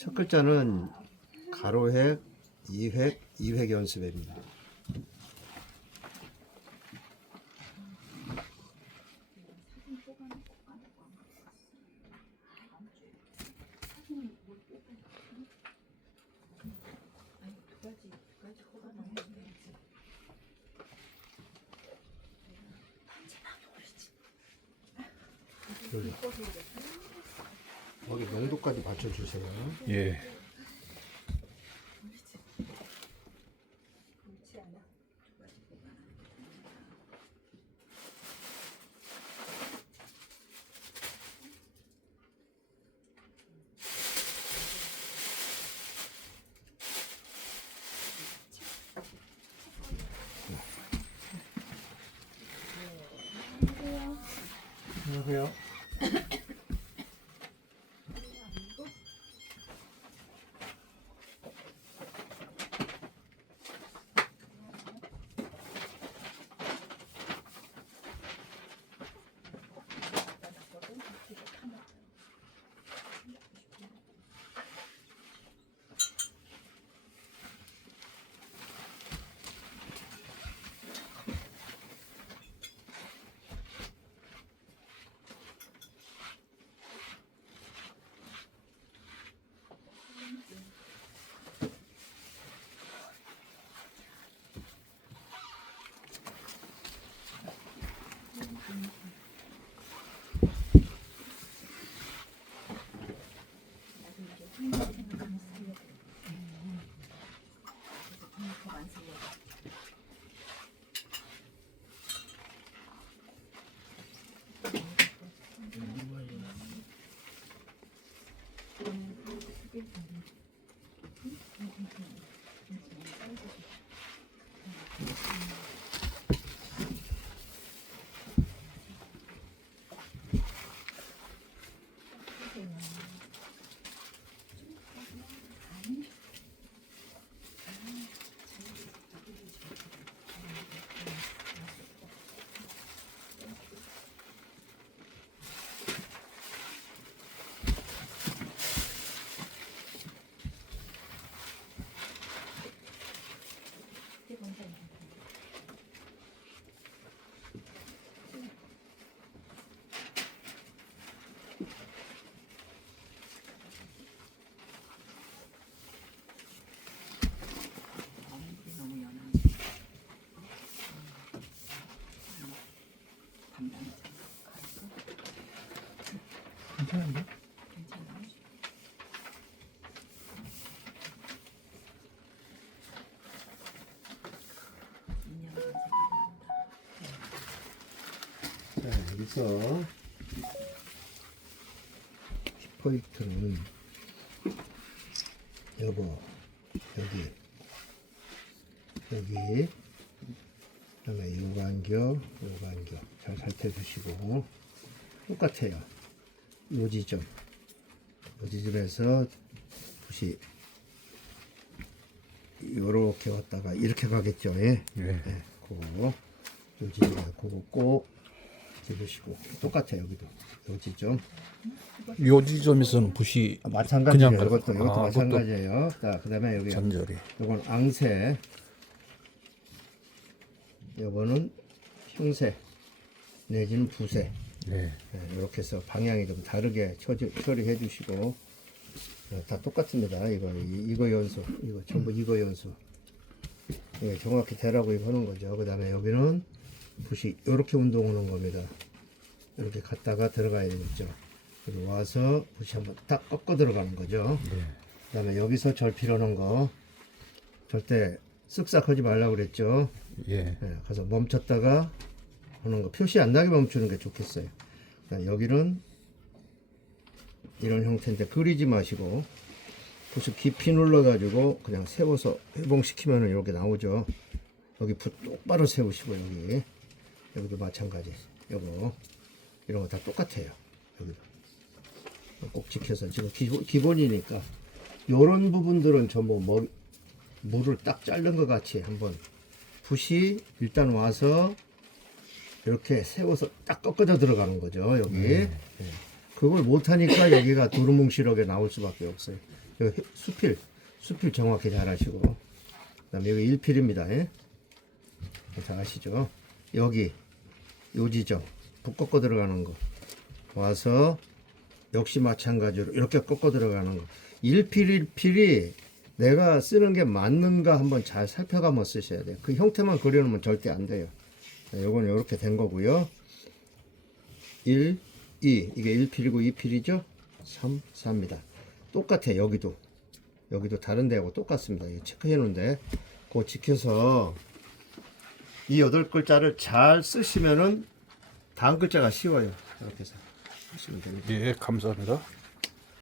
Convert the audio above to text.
첫 글자는 가로획, 이획, 이획 연습입니다. 여기. 여기 농도까지 맞춰주세요. 예. 안녕하세요. 嗯，是正常的。 괜찮은데? 자, 여기서 키포인트는 여보, 여기, 여기, 그다음에 요간격, 요간격 잘 살펴주시고 똑같아요. 요 지점, 요 지점에서 붓이 요렇게 왔다가 이렇게 가겠죠. 예. 예. 네, 그거 요 지점에 그거 꼭 집으시고 똑같아요 여기도 요 지점 요 지점에서는 붓이 마찬가지예요. 그냥 이것도 이것도 아, 마찬가지예요. 자 그다음에 여기 전절이. 요건 앙새 요거는 흉새 내지는 부새 네. 이렇게 해서 방향이 좀 다르게 처리, 처리해 주시고 어, 다 똑같습니다. 이거 이- 이거 연수 이거 전부 이거 연수 이거 정확히 되라고 이거 하는 거죠. 그 다음에 여기는 붓이 이렇게 운동하는 겁니다. 이렇게 갔다가 들어가야 되겠죠. 그리고 와서 붓이 한번 딱 꺾어 들어가는 거죠. 네. 그 다음에 여기서 절필하는 거 절대 쓱싹 하지 말라고 그랬죠. 예. 예, 가서 멈췄다가 하는 거 표시 안 나게 멈추는 게 좋겠어요. 그러니까 여기는 이런 형태인데 그리지 마시고 붓을 깊이 눌러가지고 그냥 세워서 회봉시키면 이렇게 나오죠. 여기 붓 똑바로 세우시고 여기 여기도 마찬가지. 요거 이런 거 다 똑같아요. 여기도 꼭 지켜서 지금 기본, 기본이니까 요런 부분들은 전부 머리, 물을 딱 자른 것 같이 한번 붓이 일단 와서 이렇게 세워서 딱 꺾어져 들어가는 거죠 여기 예. 그걸 못하니까 여기가 두루뭉실하게 나올 수밖에 없어요 여기 수필 수필 정확히 잘 하시고 그 다음에 여기 일필입니다. 예? 잘 아시죠? 여기 요 지점 붓 꺾어 들어가는 거 와서 역시 마찬가지로 이렇게 꺾어 들어가는 거 일필 일필이 내가 쓰는 게 맞는가 한번 잘 살펴가며 쓰셔야 돼요. 그 형태만 그려놓으면 절대 안 돼요. 자, 요건 이렇게 된 거고요. 1, 2 이게 1필이고 2필이죠? 3, 4입니다. 똑같아 여기도. 여기도 다른 데하고 똑같습니다. 이거 체크해 놓은데. 그거 지켜서 이 여덟 글자를 잘 쓰시면은 다음 글자가 쉬워요. 이렇게 해서 하시면 됩니다. 예, 감사합니다.